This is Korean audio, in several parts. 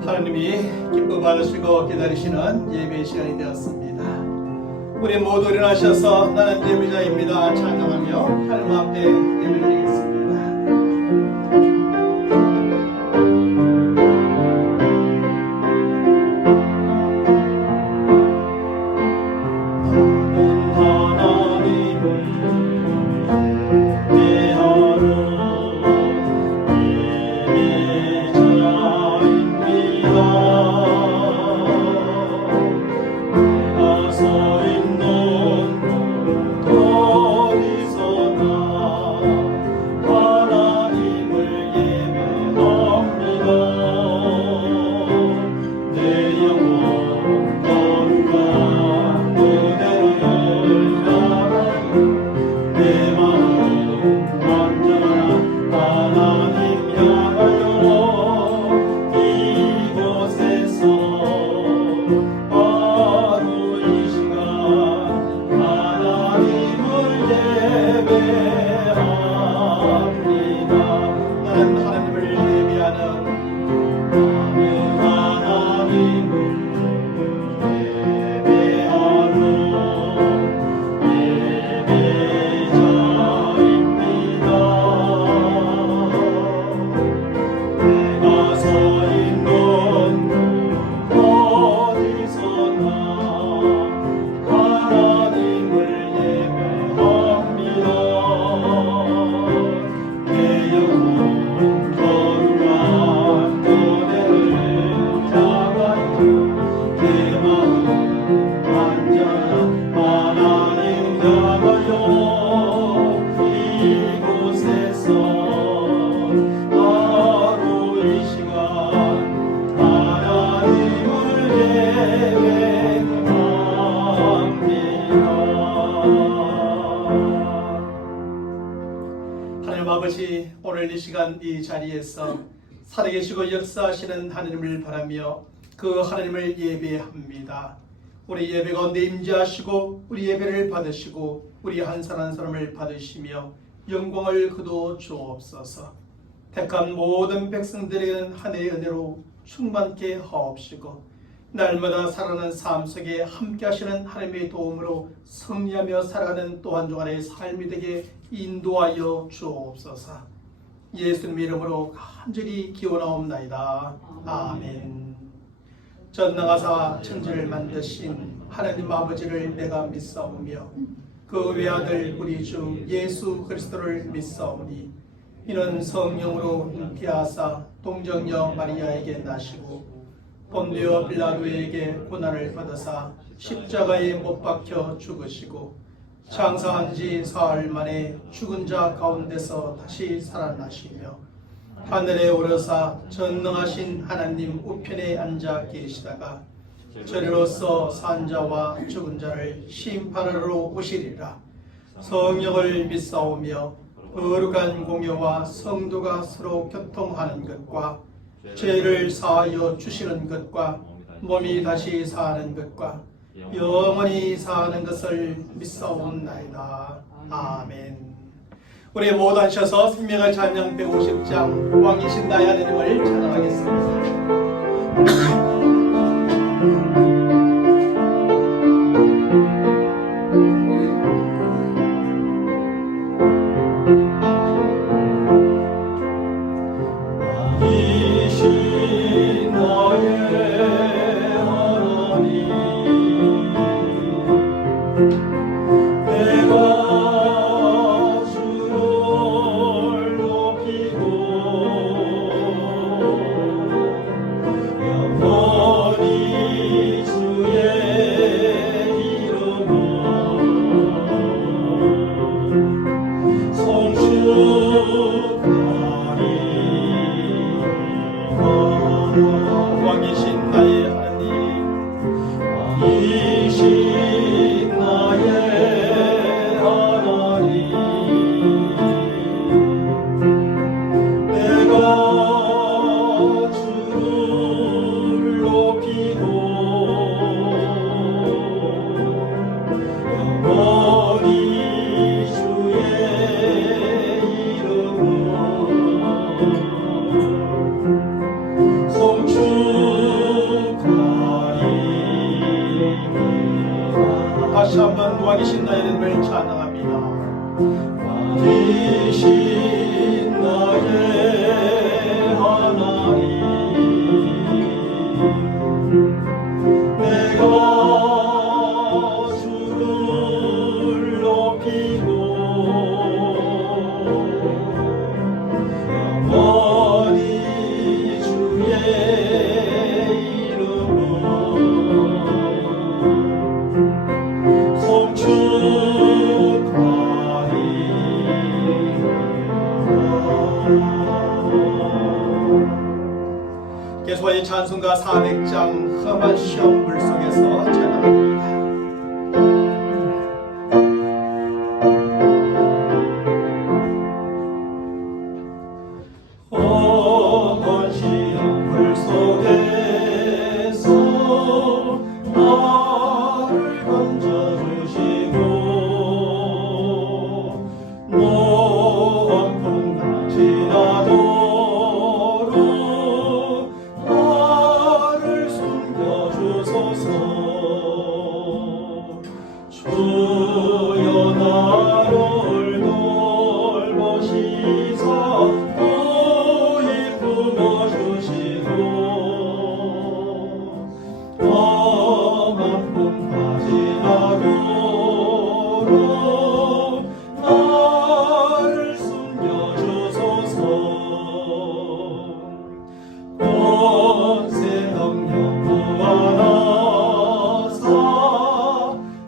하나님이 기뻐 받으시고 기다리시는 예배 시간이 되었습니다. 우리 모두 일어나셔서 나는 예배자입니다 찬양하며 하나님 앞에 예배드리겠습니다. 아버지, 오늘 이 시간 이 자리에서 살아계시고 역사하시는 하나님을 바라며 그 하나님을 예배합니다. 우리 예배 가운데 임재하시고 우리 예배를 받으시고 우리 한 사람 한 사람을 받으시며 영광을 거두어 주옵소서. 택한 모든 백성들에게는 한 해의 은혜로 충만케 하옵시고 날마다 살아가는 삶 속에 함께 하시는 하나님의 도움으로 승리하며 살아가는 또 한 주간의 삶이 되게 인도하여 주옵소서. 예수님의 이름으로 간절히 기원하옵나이다. 아멘. 전능하사 천지를 만드신 하나님 아버지를 내가 믿사오며 그 외아들 우리 주 예수 그리스도를 믿사오니 이는 성령으로 잉태하사 동정녀 마리아에게 나시고 본디오 빌라도에게 고난을 받으사 십자가에 못 박혀 죽으시고 장사한 지 사흘 만에 죽은 자 가운데서 다시 살아나시며 하늘에 오르사 전능하신 하나님 우편에 앉아 계시다가 저리로서 산 자와 죽은 자를 심판하러 오시리라. 성령을 믿사오며 거룩한 공예와 성도가 서로 교통하는 것과 죄를 사하여 주시는 것과 몸이 다시 사는 것과 영원히 사는 것을 믿사옵나이다. 아멘. 우리 모두 앉으셔서 생명의 찬양 150장 왕이신 나의 하나님을 찬양하겠습니다. 여 왕이신 나의 이름을 찬양합니다. 왕이신 나의 하나님, 내가 주를 높이고 영원히 주의 이름을 계속하여 찬송가 400장 험한 시험 물 속에서 찬양합니다. 험한 시험 물 속에서 나를 건져주시고 노한 풍랑 지나도록 나를 숨겨주소서. 주여 나를 돌보시사 보이 품어주시고 험한 풍파 지나도록 나를 숨겨주소서. 권세 능력 무한하사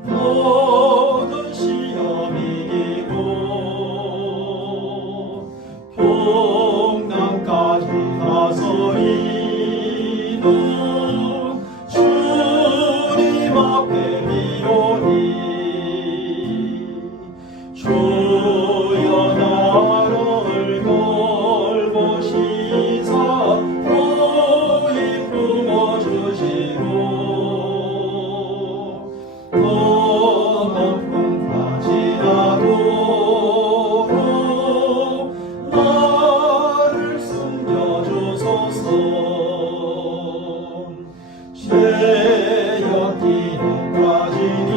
모든 시험 이기고 풍랑까지 다스리는 주님 앞에 비오니 주여 나를 돌보시사 보이 품어주시고 험한 풍파 지나도록 나를 숨겨주소서. 죄악길에 빠진 이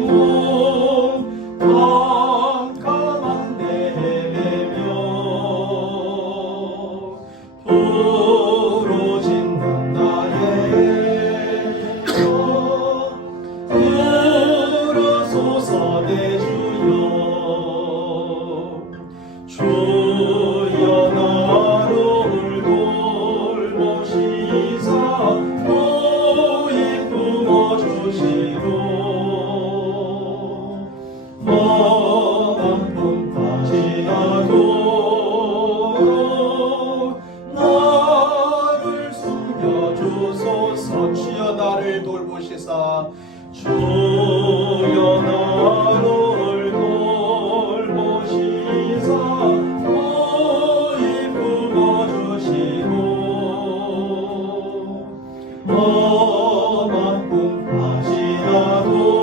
몸 깜깜한데 헤매며 부러진 나의 뼈 들어소서 내 주여. 주여 나를 돌보시사 보이 품어주시고 험한 풍파 지나도록 나를 숨겨주소서. 주여 나를 돌보시사 주여 나를 돌보시사 보이 품어주시고 험한 풍파 지나도록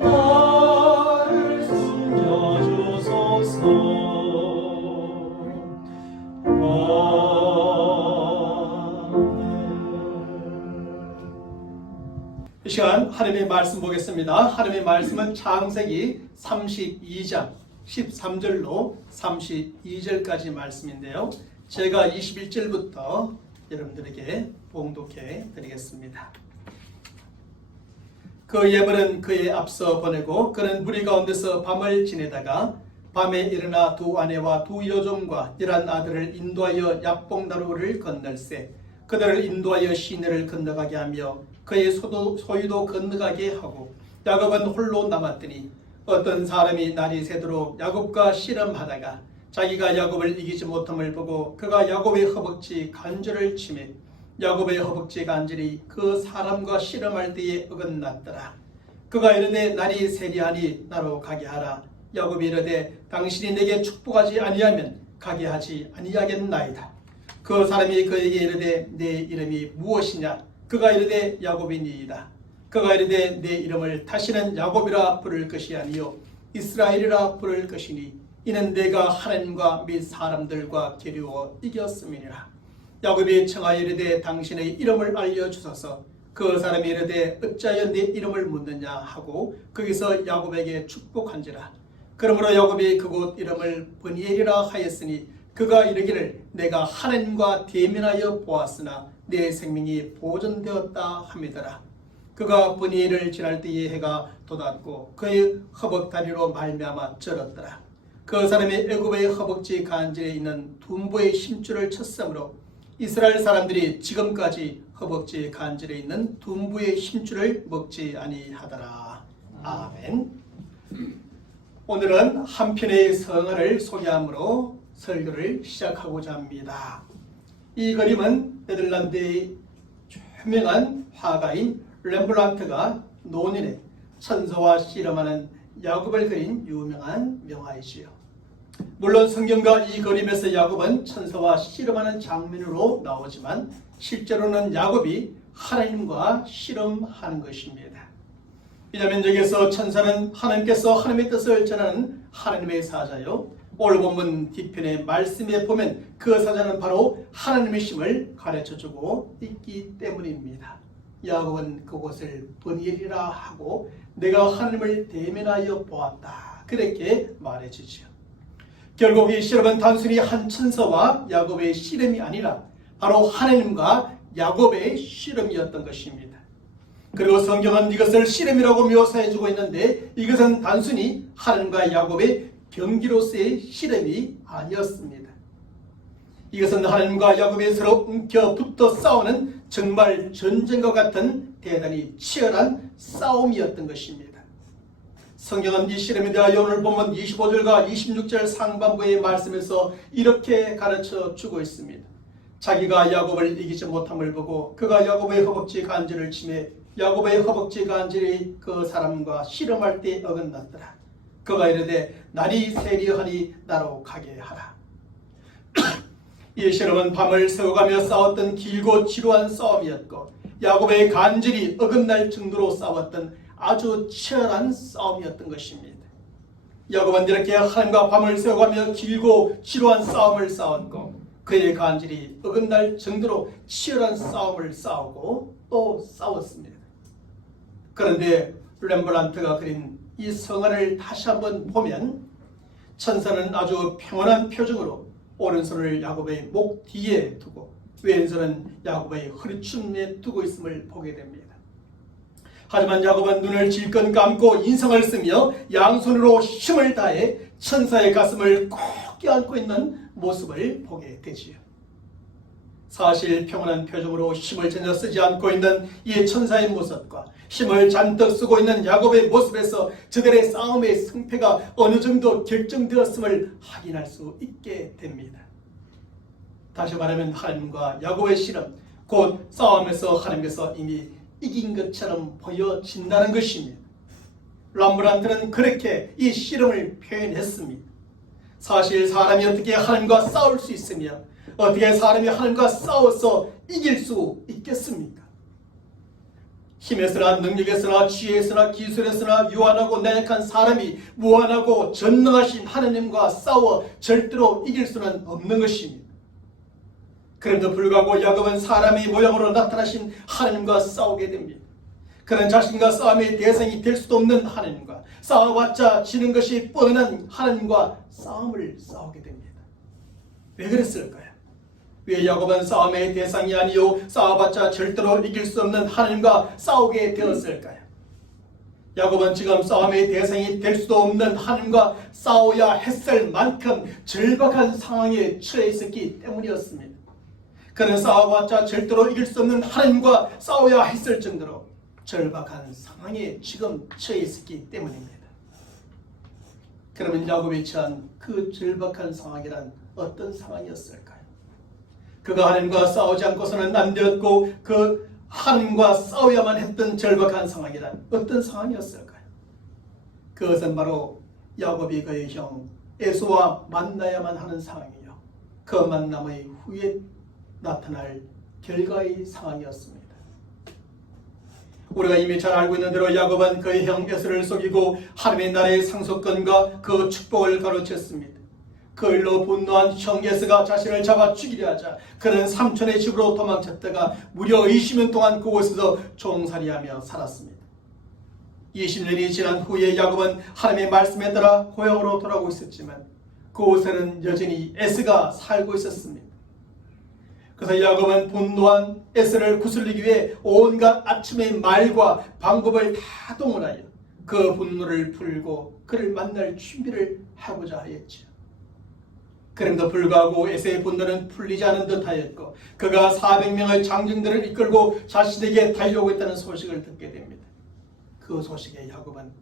나를 숨겨주소서. 이 시간 하나님의 말씀 보겠습니다. 하나님의 말씀은 창세기 32장 13절로 32절까지 말씀인데요. 제가 21절부터 여러분들에게 봉독해 드리겠습니다. 그 예물은 그의 앞서 보내고 그는 무리 가운데서 밤을 지내다가 밤에 일어나 두 아내와 두 여종과 11아들을 인도하여 약봉나루를 건널세 그들을 인도하여 시내를 건너가게 하며 그의 소유도 건너가게 하고 야곱은 홀로 남았더니 어떤 사람이 날이 새도록 야곱과 씨름하다가 자기가 야곱을 이기지 못함을 보고 그가 야곱의 허벅지 간절을 치매 야곱의 허벅지 간절이 그 사람과 씨름할 때에 어긋났더라. 그가 이르되 날이 세리하니 나로 가게 하라. 야곱이 이르되 당신이 내게 축복하지 아니하면 가게 하지 아니하겠나이다. 그 사람이 그에게 이르되 내 이름이 무엇이냐? 그가 이르되 야곱이니이다. 그가 이르되 내 이름을 다시는 야곱이라 부를 것이 아니요 이스라엘이라 부를 것이니 이는 내가 하나님과 및 사람들과 겨루어 이겼음이니라. 야곱이 청하여 이르되 당신의 이름을 알려주소서. 그 사람이 이르되 어찌하여 내 이름을 묻느냐 하고 거기서 야곱에게 축복한지라. 그러므로 야곱이 그곳 이름을 브니엘이라 하였으니 그가 이르기를 내가 하나님과 대면하여 보았으나 내 생명이 보존되었다 함이더라. 그가 브니엘을 지날 때에 해가 돋았고 그의 허벅다리로 말미암아 절었더라. 그 사람이 애굽의 허벅지 간질에 있는 둔부의 심줄을 쳤으므로 이스라엘 사람들이 지금까지 허벅지 간질에 있는 둔부의 힘줄을 먹지 아니하더라. 아멘. 오늘은 한 편의 성화를 소개함으로 설교를 시작하고자 합니다. 이 그림은 네덜란드의 유명한 화가인 렘브란트가 노년에 천사와 씨름하는 야곱을 그린 유명한 명화이지요. 물론 성경과 이 그림에서 야곱은 천사와 씨름하는 장면으로 나오지만 실제로는 야곱이 하나님과 씨름하는 것입니다. 왜냐하면 여기서 천사는 하나님께서 하나님의 뜻을 전하는 하나님의 사자요, 오늘 본문 뒤편의 말씀에 보면 그 사자는 바로 하나님의 심을 가르쳐주고 있기 때문입니다. 야곱은 그곳을 브니엘이라 하고 내가 하나님을 대면하여 보았다, 그렇게 말해주죠. 결국 이 씨름은 단순히 한 천사와 야곱의 씨름이 아니라 바로 하나님과 야곱의 씨름이었던 것입니다. 그리고 성경은 이것을 씨름이라고 묘사해주고 있는데 이것은 단순히 하나님과 야곱의 경기로서의 씨름이 아니었습니다. 이것은 하나님과 야곱이 서로 움켜붙어 싸우는 정말 전쟁과 같은 대단히 치열한 싸움이었던 것입니다. 성경은 이 씨름에 대하여 오늘 보면 25절과 26절 상반부의 말씀에서 이렇게 가르쳐 주고 있습니다. 자기가 야곱을 이기지 못함을 보고 그가 야곱의 허벅지 간질을 치매 야곱의 허벅지 간질이 그 사람과 씨름할 때 어긋났더라. 그가 이르되 날이 세리하니 나로 가게 하라. 이 씨름은 밤을 새워가며 싸웠던 길고 지루한 싸움이었고 야곱의 간질이 어긋날 정도로 싸웠던 아주 치열한 싸움이었던 것입니다. 야곱은 이렇게 하나님과 밤을 새워가며 길고 지루한 싸움을 싸웠고 그의 간질이 어긋날 정도로 치열한 싸움을 싸우고 또 싸웠습니다. 그런데 렘브란트가 그린 이 성화를 다시 한번 보면 천사는 아주 평온한 표정으로 오른손을 야곱의 목 뒤에 두고 왼손은 야곱의 허리춤에 두고 있음을 보게 됩니다. 하지만 야곱은 눈을 질끈 감고 인성을 쓰며 양손으로 힘을 다해 천사의 가슴을 꼭 껴안고 있는 모습을 보게 되지요. 사실 평온한 표정으로 힘을 전혀 쓰지 않고 있는 이 천사의 모습과 힘을 잔뜩 쓰고 있는 야곱의 모습에서 저들의 싸움의 승패가 어느 정도 결정되었음을 확인할 수 있게 됩니다. 다시 말하면 하나님과 야곱의 씨름, 곧 싸움에서 하나님께서 이미 이긴 것처럼 보여진다는 것입니다. 렘브란트는 그렇게 이 씨름을 표현했습니다. 사실 사람이 어떻게 하나님과 싸울 수 있으며 어떻게 사람이 하나님과 싸워서 이길 수 있겠습니까? 힘에서나 능력에서나 지혜에서나 기술에서나 유한하고 나약한 사람이 무한하고 전능하신 하나님과 싸워 절대로 이길 수는 없는 것입니다. 그럼에도 불구하고 야곱은 사람의 모양으로 나타나신 하나님과 싸우게 됩니다. 그런 자신과 싸움의 대상이 될 수도 없는 하나님과 싸워봤자 지는 것이 뻔한 하나님과 싸움을 싸우게 됩니다. 왜 그랬을까요? 왜 야곱은 싸움의 대상이 아니요 싸워봤자 절대로 이길 수 없는 하나님과 싸우게 되었을까요? 야곱은 지금 싸움의 대상이 될 수도 없는 하나님과 싸워야 했을 만큼 절박한 상황에 처해 있었기 때문이었습니다. 그는 싸워봤자 절대로 이길 수 없는 하나님과 싸워야 했을 정도로 절박한 상황에 지금 처해 있었기 때문입니다. 그러면 야곱이 처한 그 절박한 상황이란 어떤 상황이었을까요? 그가 하나님과 싸우지 않고서는 안 되었고 그 하나님과 싸워야만 했던 절박한 상황이란 어떤 상황이었을까요? 그것은 바로 야곱이 그의 형 에서와 만나야만 하는 상황이요, 그 만남의 후에 나타날 결과의 상황이었습니다. 우리가 이미 잘 알고 있는 대로 야곱은 그의 형 에서를 속이고 하나님의 나라의 상속권과 그 축복을 가로챘습니다. 그 일로 분노한 형 에서가 자신을 잡아 죽이려 하자 그는 삼촌의 집으로 도망쳤다가 무려 20년 동안 그곳에서 종살이하며 살았습니다. 20년이 지난 후에 야곱은 하나님의 말씀에 따라 고향으로 돌아오고 있었지만 그곳에는 여전히 에서가 살고 있었습니다. 그래서 야곱은 분노한 에서를 구슬리기 위해 온갖 아침의 말과 방법을 다 동원하여 그 분노를 풀고 그를 만날 준비를 하고자 하였죠. 그럼에도 불구하고 에서의 분노는 풀리지 않은 듯하였고 그가 400명의 장정들을 이끌고 자신에게 달려오고 있다는 소식을 듣게 됩니다. 그 소식에 야곱은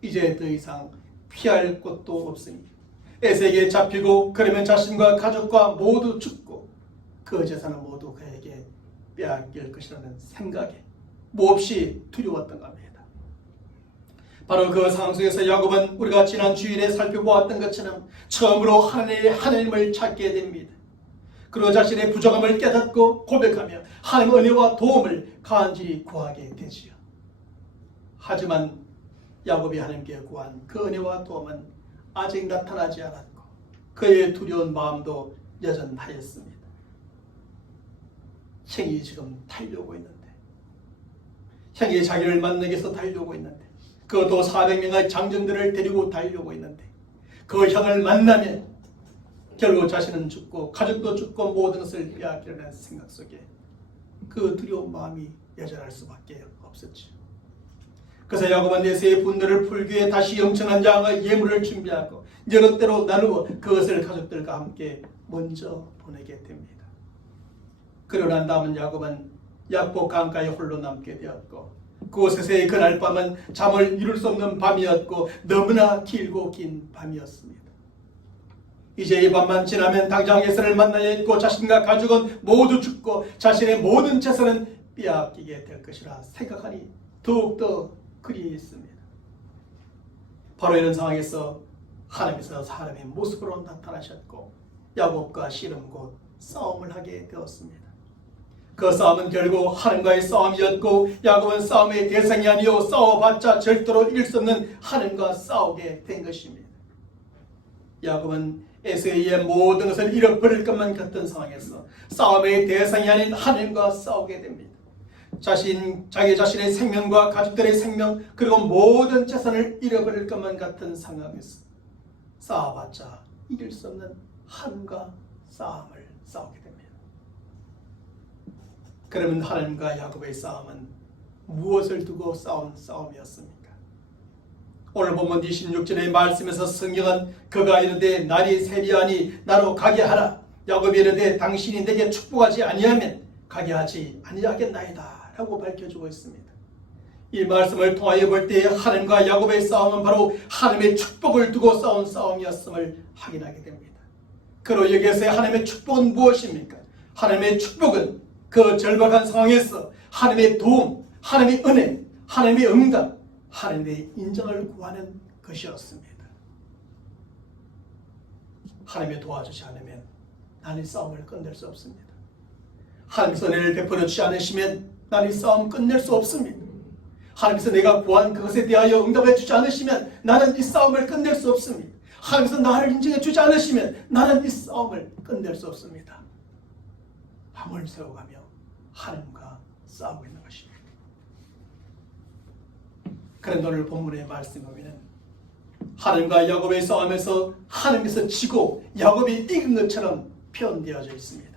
이제 더 이상 피할 곳도 없으니 에서에게 잡히고 그러면 자신과 가족과 모두 죽고 그 재산은 모두 그에게 빼앗길 것이라는 생각에 몹시 두려웠던 겁니다. 바로 그 상황 속에서 야곱은 우리가 지난 주일에 살펴보았던 것처럼 처음으로 하나님을 찾게 됩니다. 그리고 자신의 부족함을 깨닫고 고백하며 하나님의 은혜와 도움을 간절히 구하게 되지요. 하지만 야곱이 하나님께 구한 그 은혜와 도움은 아직 나타나지 않았고 그의 두려운 마음도 여전하였습니다. 형이 지금 달려오고 있는데 형이 자기를 만나기 위해서 달려오고 있는데 그것도 400명의 장정들을 데리고 달려오고 있는데 그 형을 만나면 결국 자신은 죽고 가족도 죽고 모든 것을 빼앗기려는 생각 속에 그 두려운 마음이 여전할 수밖에 없었죠. 그래서 야곱은 에서의 분노를 풀기 위해 다시 엄청난 양의 예물을 준비하고 여러 때로 나누어 그것을 가족들과 함께 먼저 보내게 됩니다. 그러고 난 다음은 야곱은 약복 강가에 홀로 남게 되었고 그곳에서의 그날 밤은 잠을 이룰 수 없는 밤이었고 너무나 길고 긴 밤이었습니다. 이제 이 밤만 지나면 당장 에서를 만나야 했고 자신과 가족은 모두 죽고 자신의 모든 재산은 빼앗기게 될 것이라 생각하니 더욱더 그리했습니다. 바로 이런 상황에서 하나님께서 사람의 모습으로 나타나셨고 야곱과 씨름 곧 싸움을 하게 되었습니다. 그 싸움은 결국 하나님과의 싸움이었고 야곱은 싸움의 대상이 아니요 싸워봤자 절대로 이길 수 없는 하나님과 싸우게 된 것입니다. 야곱은 에서의 모든 것을 잃어버릴 것만 같은 상황에서 싸움의 대상이 아닌 하나님과 싸우게 됩니다. 자기 자신의 생명과 가족들의 생명 그리고 모든 재산을 잃어버릴 것만 같은 상황에서 싸워봤자 이길 수 없는 하나님과 싸움을 싸우게 됩니다. 그러면 하나님과 야곱의 싸움은 무엇을 두고 싸운 싸움이었습니까? 오늘 본문 26절의 말씀에서 성경은 그가 이르되 날이 새리하니 나로 가게 하라. 야곱이 이르되 당신이 내게 축복하지 아니하면 가게 하지 아니하겠나이다 라고 밝혀주고 있습니다. 이 말씀을 통하여 볼 때 하나님과 야곱의 싸움은 바로 하나님의 축복을 두고 싸운 싸움이었음을 확인하게 됩니다. 그리고 여기에서의 하나님의 축복은 무엇입니까? 하나님의 축복은 그 절박한 상황에서 하나님의 도움, 하나님의 은혜, 하나님의 응답, 하나님의 인정을 구하는 것이었습니다. 하나님의 도와주지 않으면 나는 싸움을 끝낼 수 없습니다. 하나님께서 은혜를 베풀어 주지 않으시면 나는 싸움 끝낼 수 없습니다. 하나님께서 내가 구한 그것에 대하여 응답해 주지 않으시면 나는 이 싸움을 끝낼 수 없습니다. 하나님께서 나를 인정해 주지 않으시면 나는 이 싸움을 끝낼 수 없습니다. 밤을 새워가며 하나님과 싸우고 있는 것입니다. 그런데 오늘 본문의 말씀에 보면 하나님과 야곱의 싸움에서 하나님께서 지고 야곱이 이긴 것처럼 표현되어져 있습니다.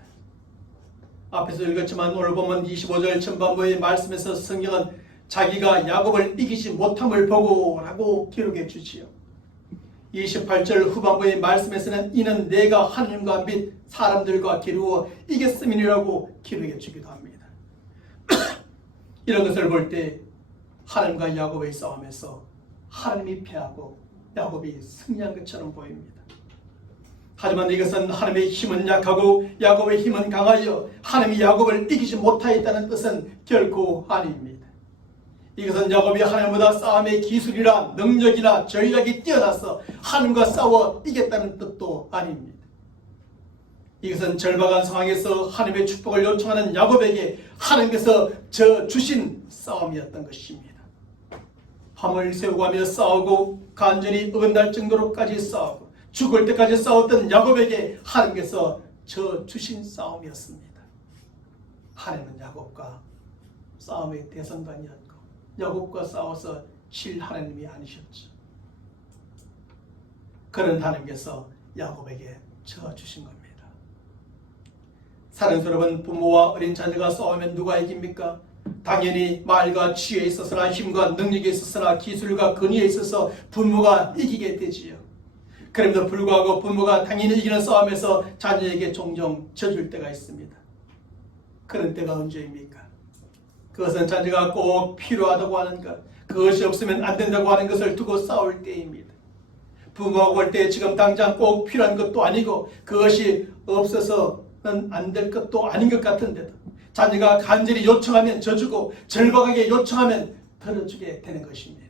앞에서 읽었지만 오늘 본문 25절 전반부의 말씀에서 성경은 자기가 야곱을 이기지 못함을 보고 라고 기록해 주지요. 28절 후반부의 말씀에서는 이는 내가 하나님과 및 사람들과 기루어 이겼음이라고 기록해 주기도 합니다. 이런 것을 볼 때 하나님과 야곱의 싸움에서 하나님이 패하고 야곱이 승리한 것처럼 보입니다. 하지만 이것은 하나님의 힘은 약하고 야곱의 힘은 강하여 하나님이 야곱을 이기지 못하였다는 뜻은 결코 아닙니다. 이것은 야곱이 하나님보다 싸움의 기술이나 능력이나 전략이 뛰어나서 하나님과 싸워 이겼다는 뜻도 아닙니다. 이것은 절박한 상황에서 하나님의 축복을 요청하는 야곱에게 하나님께서 주신 싸움이었던 것입니다. 밤을 새우고 하며 싸우고 간절히 어긋날 정도로까지 싸우고 죽을 때까지 싸웠던 야곱에게 하나님께서 저 주신 싸움이었습니다. 하나님은 야곱과 싸움의 대상도 아니었고 야곱과 싸워서 질 하나님이 아니셨죠. 그런 하나님께서 야곱에게 저 주신 겁니다. 사랑스러운 부모와 어린 자녀가 싸우면 누가 이깁니까? 당연히 말과 지혜에 있어서나 힘과 능력에 있어서나 기술과 권위에 있어서 부모가 이기게 되지요. 그럼에도 불구하고 부모가 당연히 이기는 싸움에서 자녀에게 종종 져줄 때가 있습니다. 그런 때가 언제입니까? 그것은 자녀가 꼭 필요하다고 하는 것, 그것이 없으면 안 된다고 하는 것을 두고 싸울 때입니다. 부모가 볼 때 지금 당장 꼭 필요한 것도 아니고 그것이 없어서는 안 될 것도 아닌 것 같은데도 자녀가 간절히 요청하면 져주고 절박하게 요청하면 들어주게 되는 것입니다.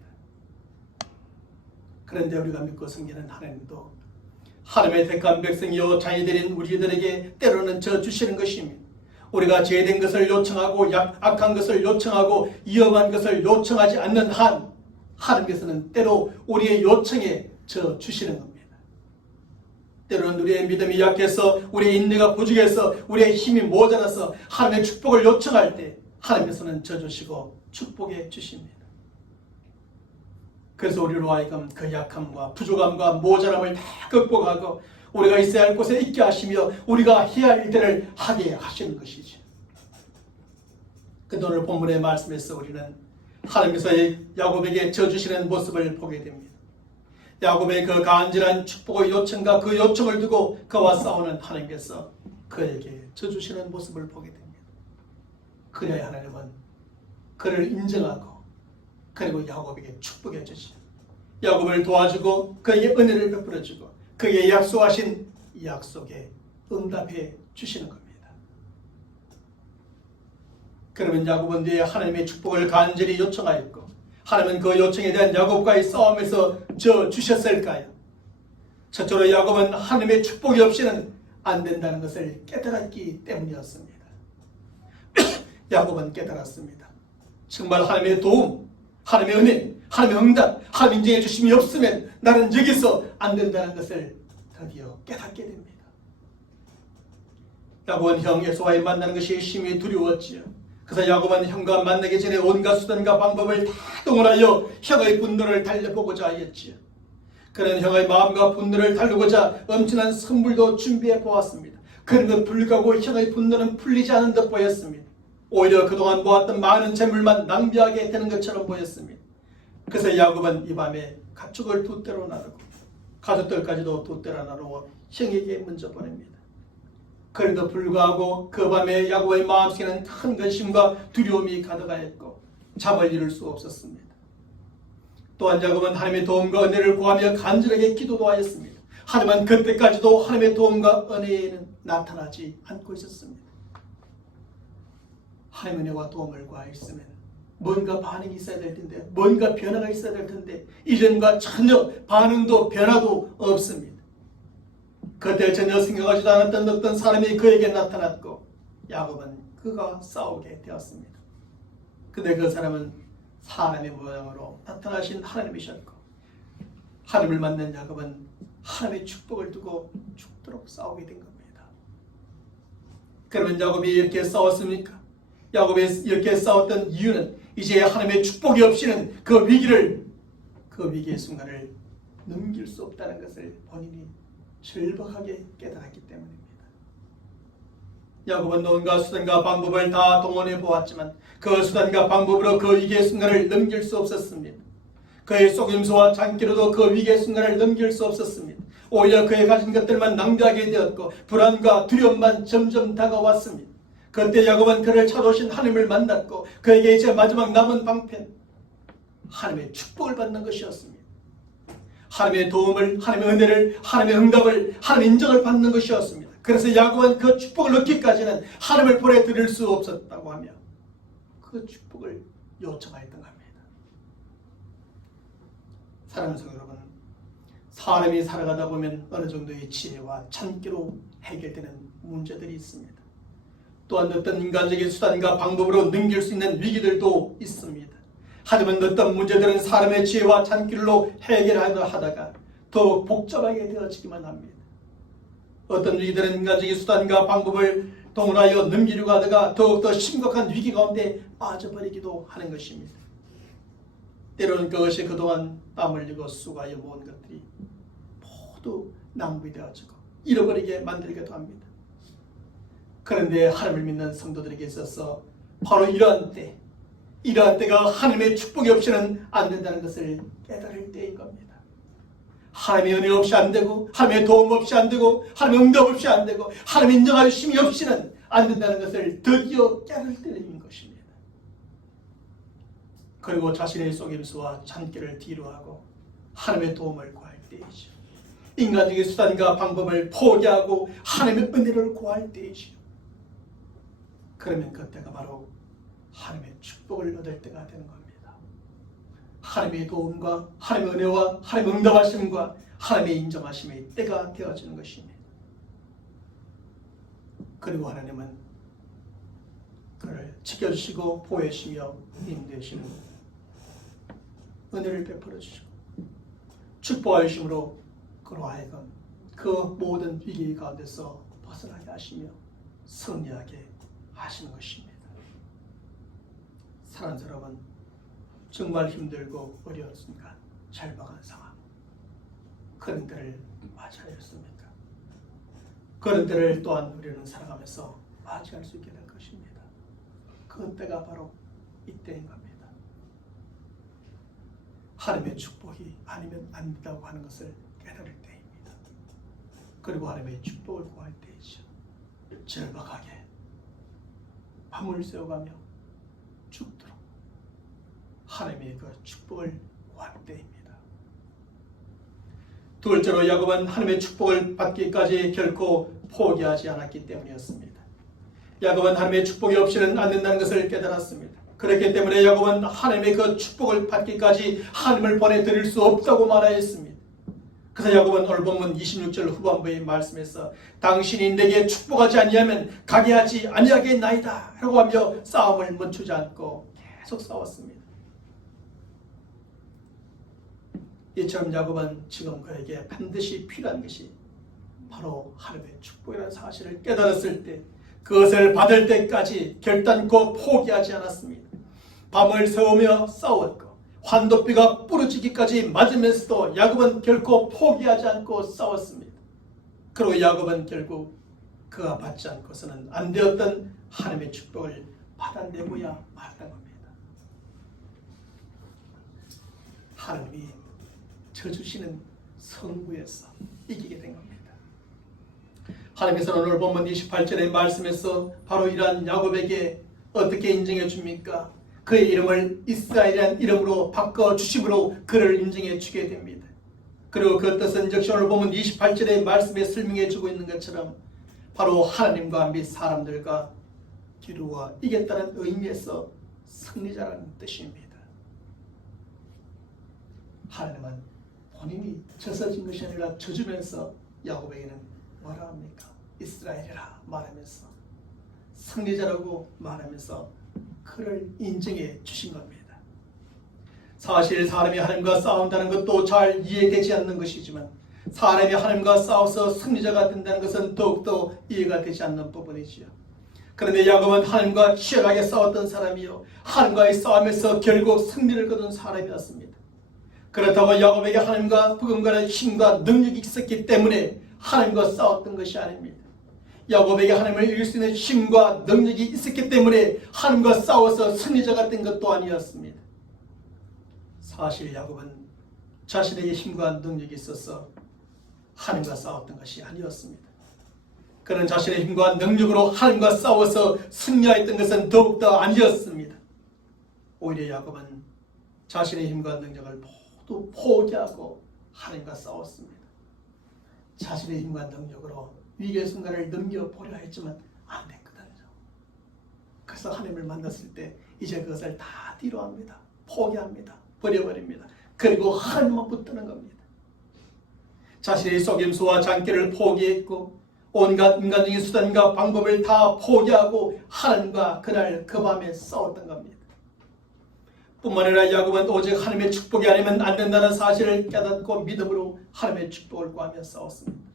그런데 우리가 믿고 섬기는 하나님도 하나님의 택한 백성이요 자녀들인 우리들에게 때로는 져주시는 것입니다. 우리가 죄된 것을 요청하고 악한 것을 요청하고 위험한 것을 요청하지 않는 한 하나님께서는 때로 우리의 요청에 져주시는 겁니다. 때로는 우리의 믿음이 약해서 우리의 인내가 부족해서 우리의 힘이 모자라서 하나님의 축복을 요청할 때 하나님께서는 져주시고 축복해 주십니다. 그래서 우리로 하여금 그 약함과 부족함과 모자람을 다 극복하고 우리가 있어야 할 곳에 있게 하시며 우리가 해야 할 일들을 하게 하시는 것이죠. 그 오늘 본문의 말씀에서 우리는 하나님께서 야곱에게 져주시는 모습을 보게 됩니다. 야곱의 그 간절한 축복의 요청과 그 요청을 두고 그와 싸우는 하나님께서 그에게 져주시는 모습을 보게 됩니다. 그래야 하나님은 그를 인정하고 그리고 야곱에게 축복해 주시고 야곱을 도와주고 그에게 은혜를 베풀어주고 그에게 약속하신 약속에 응답해 주시는 겁니다. 그러면 야곱은 뒤에 하나님의 축복을 간절히 요청하였고 하나님은 그 요청에 대한 야곱과의 싸움에서 져주셨을까요? 첫째로 야곱은 하나님의 축복이 없이는 안 된다는 것을 깨달았기 때문이었습니다. 야곱은 깨달았습니다. 정말 하나님의 도움, 하나님의 은혜, 하나님의 응답, 하나님 인정해 주심이 없으면 나는 여기서 안 된다는 것을 드디어 깨닫게 됩니다. 야곱은 형 에서와의 만나는 것이 심히 두려웠지요. 그래서 야곱은 형과 만나기 전에 온갖 수단과 방법을 다 동원하여 형의 분노를 달래보고자 하였지요. 그는 형의 마음과 분노를 달래고자 엄청난 선물도 준비해 보았습니다. 그런데 불구하고 형의 분노는 풀리지 않은 듯 보였습니다. 오히려 그동안 모았던 많은 재물만 낭비하게 되는 것처럼 보였습니다. 그래서 야곱은 이 밤에 가축을 두 떼로 나누고 가족들까지도 두 떼로 나누어 형에게 먼저 보냅니다. 그런데도 불구하고 그 밤에 야곱의 마음속에는 큰 근심과 두려움이 가득하였고 잠을 이룰 수 없었습니다. 또한 야곱은 하나님의 도움과 은혜를 구하며 간절하게 기도도 하였습니다. 하지만 그때까지도 하나님의 도움과 은혜에는 나타나지 않고 있었습니다. 하나님의 은혜와 도움을 구하였으면 뭔가 반응이 있어야 될 텐데 뭔가 변화가 있어야 될 텐데 이전과 전혀 반응도 변화도 없습니다. 그때 전혀 생각하지도 않았던 어떤 사람이 그에게 나타났고 야곱은 그가 싸우게 되었습니다. 근데 그 사람은 사람의 모양으로 나타나신 하나님이셨고 하나님을 만난 야곱은 하나님의 축복을 두고 죽도록 싸우게 된 겁니다. 그러면 야곱이 이렇게 싸웠습니까? 야곱이 이렇게 싸웠던 이유는 이제 하나님의 축복이 없이는 그 위기의 순간을 넘길 수 없다는 것을 본인이 절박하게 깨달았기 때문입니다. 야곱은 온갖 수단과 방법을 다 동원해 보았지만 그 수단과 방법으로 그 위기의 순간을 넘길 수 없었습니다. 그의 속임수와 장기로도 그 위기의 순간을 넘길 수 없었습니다. 오히려 그의 가진 것들만 낭비하게 되었고 불안과 두려움만 점점 다가왔습니다. 그때 야곱은 그를 찾아오신 하나님을 만났고 그에게 이제 마지막 남은 방편 하나님의 축복을 받는 것이었습니다. 하나님의 도움을, 하나님의 은혜를, 하나님의 응답을, 하나님의 인정을 받는 것이었습니다. 그래서 야곱은 그 축복을 얻기까지는 하나님을 보내드릴 수 없었다고 하며 그 축복을 요청하였던 겁니다. 사랑하는 성도 여러분, 사람이 살아가다 보면 어느 정도의 지혜와 참기로 해결되는 문제들이 있습니다. 또한 어떤 인간적인 수단과 방법으로 넘길 수 있는 위기들도 있습니다. 하지만 어떤 문제들은 사람의 지혜와 참기로 해결하려 하다가 더욱 복잡하게 되어지기만 합니다. 어떤 위기들은 인간적인 수단과 방법을 동원하여 넘기려고 하다가 더욱더 심각한 위기 가운데 빠져버리기도 하는 것입니다. 때로는 그것이 그동안 땀 흘리고 수고하여 모은 것들이 모두 낭비되어지고 잃어버리게 만들기도 합니다. 그런데 하나님을 믿는 성도들에게 있어서 바로 이러한 때가 하나님의 축복이 없이는 안 된다는 것을 깨달을 때인 겁니다. 하나님의 은혜 없이 안 되고, 하나님의 도움 없이 안 되고, 하나님의 응답 없이 안 되고, 하나님의 인정하심이 없이는 안 된다는 것을 드디어 깨달을 때인 것입니다. 그리고 자신의 속임수와 잔꾀를 뒤로하고 하나님의 도움을 구할 때이죠. 인간적인 수단과 방법을 포기하고 하나님의 은혜를 구할 때이죠. 그러면 그때가 바로 하나님의 축복을 얻을 때가 되는 겁니다. 하나님의 도움과 하나님의 은혜와 하나님의 응답하심과 하나님의 인정하심의 때가 되어지는 것입니다. 그리고 하나님은 그를 지켜주시고 보호하시며 인도하시는 은혜를 베풀어 주시고 축복하심으로 그로 하여금 그 모든 위기 가운데서 벗어나게 하시며 승리하게 하시는 것입니다. 사랑하는 여러분, 정말 힘들고 어려운 순간, 절박한 상황, 그런 때를 맞이하였습니까? 그런 때를 또한 우리는 살아가면서 맞이할 수 있게 될 것입니다. 그 때가 바로 이때인 겁니다. 하나님의 축복이 아니면 안 된다고 하는 것을 깨달을 때입니다. 그리고 하나님의 축복을 구할 때이죠. 절박하게 밤을 새워가며 죽도록 하나님의 그 축복을 구할 때입니다. 둘째로 야곱은 하나님의 축복을 받기까지 결코 포기하지 않았기 때문이었습니다. 야곱은 하나님의 축복이 없이는 안 된다는 것을 깨달았습니다. 그렇기 때문에 야곱은 하나님의 그 축복을 받기까지 하나님을 보내드릴 수 없다고 말하였습니다. 그래서 야곱은 오늘 본문 26절 후반부의 말씀에서 당신이 내게 축복하지 아니하면 가게 하지 아니하겠나이다 라고 하며 싸움을 멈추지 않고 계속 싸웠습니다. 이처럼 야곱은 지금 그에게 반드시 필요한 것이 바로 하나님의 축복이라는 사실을 깨달았을 때 그것을 받을 때까지 결단코 포기하지 않았습니다. 밤을 새우며 싸웠고 환도비가 부러지기까지 맞으면서도 야곱은 결코 포기하지 않고 싸웠습니다. 그리고 야곱은 결국 그가 받지 않고서는 안 되었던 하나님의 축복을 받아내고야 말았던 겁니다. 하나님이 져주시는 성부에서 이기게 된 겁니다. 하나님께서는 오늘 본문 28절의 말씀에서 바로 이러한 야곱에게 어떻게 인정해 줍니까? 그의 이름을 이스라엘이라는 이름으로 바꿔주심으로 그를 인정해 주게 됩니다. 그리고 그 뜻은 역시 오늘 본문 28절의 말씀에 설명해 주고 있는 것처럼 바로 하나님과 및 사람들과 기루와 이겼다는 의미에서 승리자라는 뜻입니다. 하나님은 본인이 져서진 것이 아니라 져주면서 야곱에게는 뭐라 합니까? 이스라엘이라 말하면서 승리자라고 말하면서 그를 인정해 주신 겁니다. 사실 사람이 하나님과 싸운다는 것도 잘 이해되지 않는 것이지만 사람이 하나님과 싸워서 승리자가 된다는 것은 더욱더 이해가 되지 않는 부분이지요. 그런데 야곱은 하나님과 치열하게 싸웠던 사람이요 하나님과의 싸움에서 결국 승리를 거둔 사람이었습니다. 그렇다고 야곱에게 하나님과 부금가는 힘과 능력이 있었기 때문에 하나님과 싸웠던 것이 아닙니다. 야곱에게 하나님을 이길 수 있는 힘과 능력이 있었기 때문에 하나님과 싸워서 승리자가 된 것도 아니었습니다. 사실 야곱은 자신에게 힘과 능력이 있어서 하나님과 싸웠던 것이 아니었습니다. 그는 자신의 힘과 능력으로 하나님과 싸워서 승리하였던 것은 더욱더 아니었습니다. 오히려 야곱은 자신의 힘과 능력을 모두 포기하고 하나님과 싸웠습니다. 자신의 힘과 능력으로 위기의 순간을 넘겨보려 했지만 안 됐거든요. 그래서 하나님을 만났을 때 이제 그것을 다 뒤로합니다. 포기합니다. 버려버립니다. 그리고 하나님만 붙드는 겁니다. 자신의 속임수와 잔꾀를 포기했고 온갖 인간적인 수단과 방법을 다 포기하고 하나님과 그날 그 밤에 싸웠던 겁니다. 뿐만 아니라 야곱은 오직 하나님의 축복이 아니면 안 된다는 사실을 깨닫고 믿음으로 하나님의 축복을 구하며 싸웠습니다.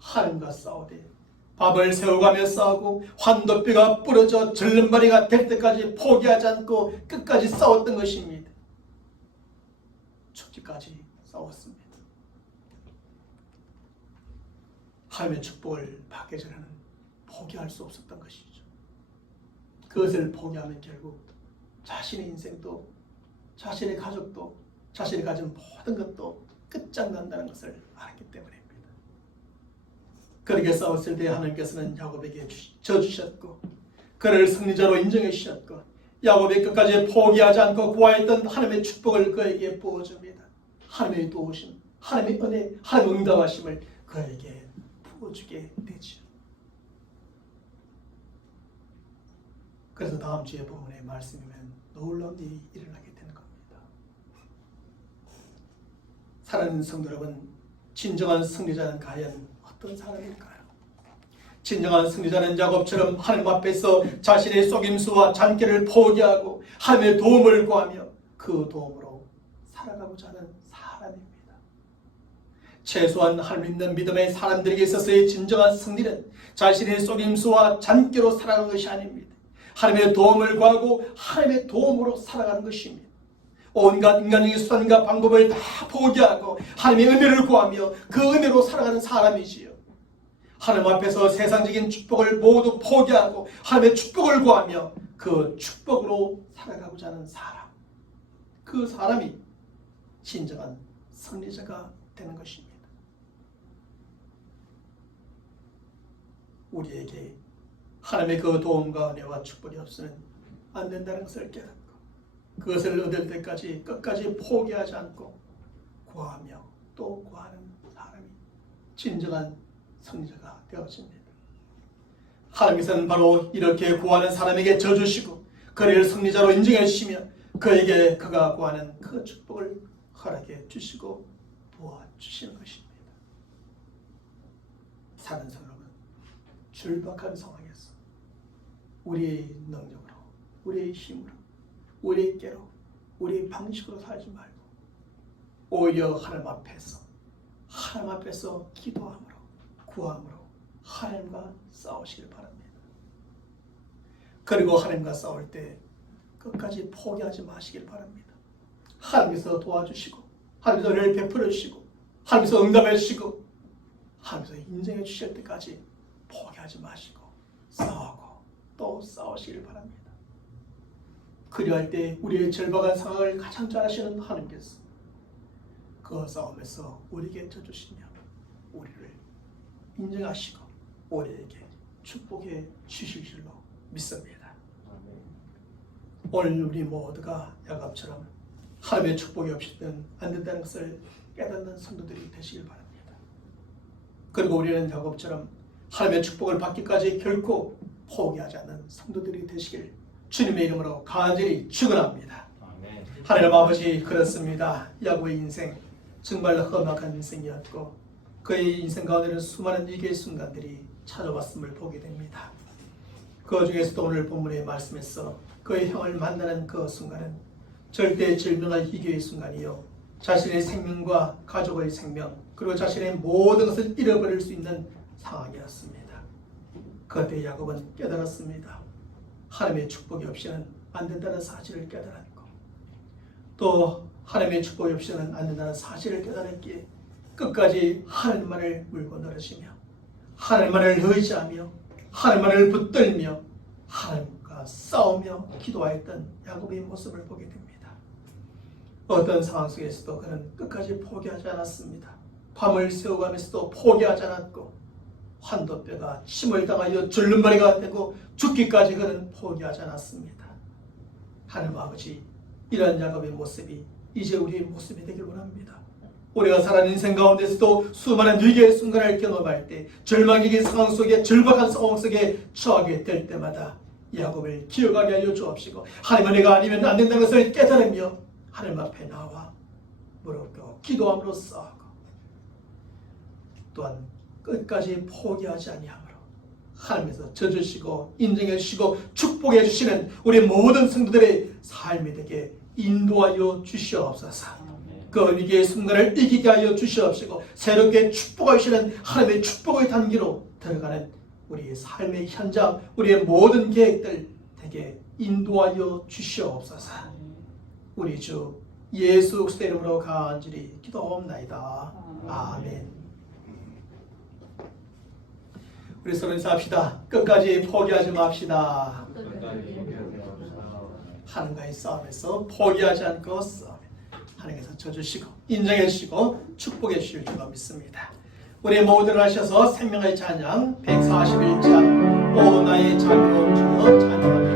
하나님과 싸우되 밥을 세워가며 싸우고 환도뼈가 부러져 절름발이가 될 때까지 포기하지 않고 끝까지 싸웠던 것입니다. 죽기까지 싸웠습니다. 하나님의 축복을 받기 전에는 포기할 수 없었던 것이죠. 그것을 포기하면 결국 자신의 인생도 자신의 가족도 자신이 가진 모든 것도 끝장난다는 것을 알았기 때문입니다. 그렇게 싸웠을 때 하나님께서는 야곱에게 져주셨고 그를 승리자로 인정해 주셨고 야곱이 끝까지 포기하지 않고 구하였던 하나님의 축복을 그에게 부어줍니다. 하나님의 도우심, 하나님의 은혜, 하나님의 응답하심을 그에게 부어주게 되죠. 그래서 다음 주에 본문의 말씀이면 놀라운 일이 일어나게 되는 겁니다. 사랑하는 성도 여러분, 진정한 승리자는 과연 어떤 사람일까요? 진정한 승리자는 야곱처럼 하나님 앞에서 자신의 속임수와 잔꾀를 포기하고 하나님의 도움을 구하며 그 도움으로 살아가고자 하는 사람입니다. 최소한 하나님 믿는 믿음의 사람들에게 있어서의 진정한 승리는 자신의 속임수와 잔꾀로 살아가는 것이 아닙니다. 하나님의 도움을 구하고 하나님의 도움으로 살아가는 것입니다. 온갖 인간적인 수단과 방법을 다 포기하고 하나님의 은혜를 구하며 그 은혜로 살아가는 사람이지요. 하나님 앞에서 세상적인 축복을 모두 포기하고 하나님의 축복을 구하며 그 축복으로 살아가고자 하는 사람, 그 사람이 진정한 승리자가 되는 것입니다. 우리에게 하나님의 그 도움과 은혜와 축복이 없으면 안 된다는 것을 깨닫고 그것을 얻을 때까지 끝까지 포기하지 않고 구하며 또 구하는 사람이 진정한 승리자가 되어집니다. 하나님께서는 바로 이렇게 구하는 사람에게 져주시고 그를 승리자로 인정해 주시며 그에게 그가 구하는 그 축복을 허락해 주시고 부어주시는 것입니다. 사는 사람은 절박한 상황에서 우리의 능력으로, 우리의 힘으로, 우리의 깨로, 우리의 방식으로 살지 말고 오히려 하나님 앞에서 기도함으로, 구함으로 하나님과 싸우시길 바랍니다. 그리고 하나님과 싸울 때 끝까지 포기하지 마시길 바랍니다. 하나님께서 도와주시고 하나님께서 은혜를 베풀어 주시고 하나님께서 응답해 주시고 하나님께서 인정해 주실 때까지 포기하지 마시고 싸우고 또 싸우시길 바랍니다. 그리할 때 우리의 절박한 상황을 가장 잘 아시는 하나님께서 그 싸움에서 우리에게 져주시며 우리를 인정하시고 우리에게 축복해 주실 줄로 믿습니다. 오늘 우리 모두가 야곱처럼 하나님의 축복이 없이는 안 된다는 것을 깨닫는 성도들이 되시길 바랍니다. 그리고 우리는 야곱처럼 하나님의 축복을 받기까지 결코 포기하지 않는 성도들이 되시길 주님의 이름으로 간절히 축원합니다. 하나님 아버지, 그렇습니다. 야곱의 인생 정말 험악한 인생이었고 그의 인생 가운데는 수많은 위기의 순간들이 찾아왔음을 보게 됩니다. 그 중에서도 오늘 본문의 말씀에서 그의 형을 만나는 그 순간은 절대 질병과 희귀의 순간이요 자신의 생명과 가족의 생명 그리고 자신의 모든 것을 잃어버릴 수 있는 상황이었습니다. 그때 야곱은 깨달았습니다. 하나님의 축복이 없이는 안 된다는 사실을 깨달았고 또 하나님의 축복이 없이는 안 된다는 사실을 깨달았기에 끝까지 하나님만을 물고 늘어지며 하나님만을 의지하며 하나님만을 붙들며 하나님과 싸우며 기도하였던 야곱의 모습을 보게 됩니다. 어떤 상황 속에서도 그는 끝까지 포기하지 않았습니다. 밤을 새워가면서도 포기하지 않았고 환도뼈가 침을 당하여 절름발이가 되고 죽기까지 그는 포기하지 않았습니다. 하나님 아버지, 이러한 야곱의 모습이 이제 우리의 모습이 되길 원합니다. 우리가 살아가는 인생 가운데서도 수많은 위기의 순간을 경험할 때 절망적인 상황 속에 절박한 상황 속에 처하게 될 때마다 야곱을 기억하게 하여 주옵시고 하나님 은혜가 아니면 안 된다는 것을 깨달으며 하나님 앞에 나와 무릎 기도함으로 싸우고 또한 끝까지 포기하지 아니함으로 하나님께서 져주시고 인정해 주시고 축복해 주시는 우리 모든 성도들의 삶이 되게 인도하여 주시옵소서. 그 위기의 순간을 이기게 하여 주시옵시고 새롭게 축복하시는 하나님의 축복의 단계로 들어가는 우리의 삶의 현장, 우리의 모든 계획들 되게 인도하여 주시옵소서. 우리 주 예수 그리스도의 이름으로 간절히 기도옵나이다. 아멘. 우리 서로 인사합시다. 끝까지 포기하지 맙시다. 하나님과의 싸움에서 포기하지 않고 싸움. 하나님께서 쳐주시고 인정해 주시고 축복해 주실 줄로 믿습니다. 우리 모두를 하셔서 생명의 찬양 141장 오 나의 자비로운 주여 찬양합니다.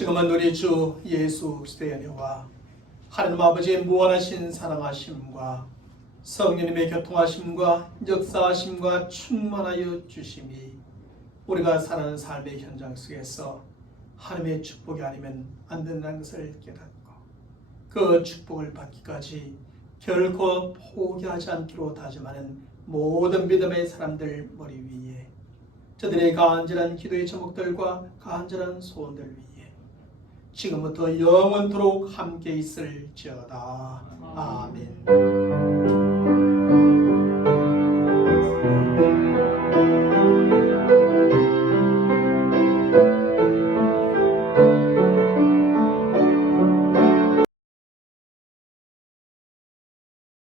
지금은 우리 주 예수 그리스도의 은혜와 하나님 아버지의 무한하신 사랑하심과 성령님의 교통하심과 역사하심과 충만하여 주심이 우리가 살아가는 삶의 현장 속에서 하나님의 축복이 아니면 안 된다는 것을 깨닫고 그 축복을 받기까지 결코 포기하지 않기로 다짐하는 모든 믿음의 사람들 머리 위에 저들의 간절한 기도의 제목들과 간절한 소원들 위에 지금부터 영원토록 함께 있을지어다. 아멘.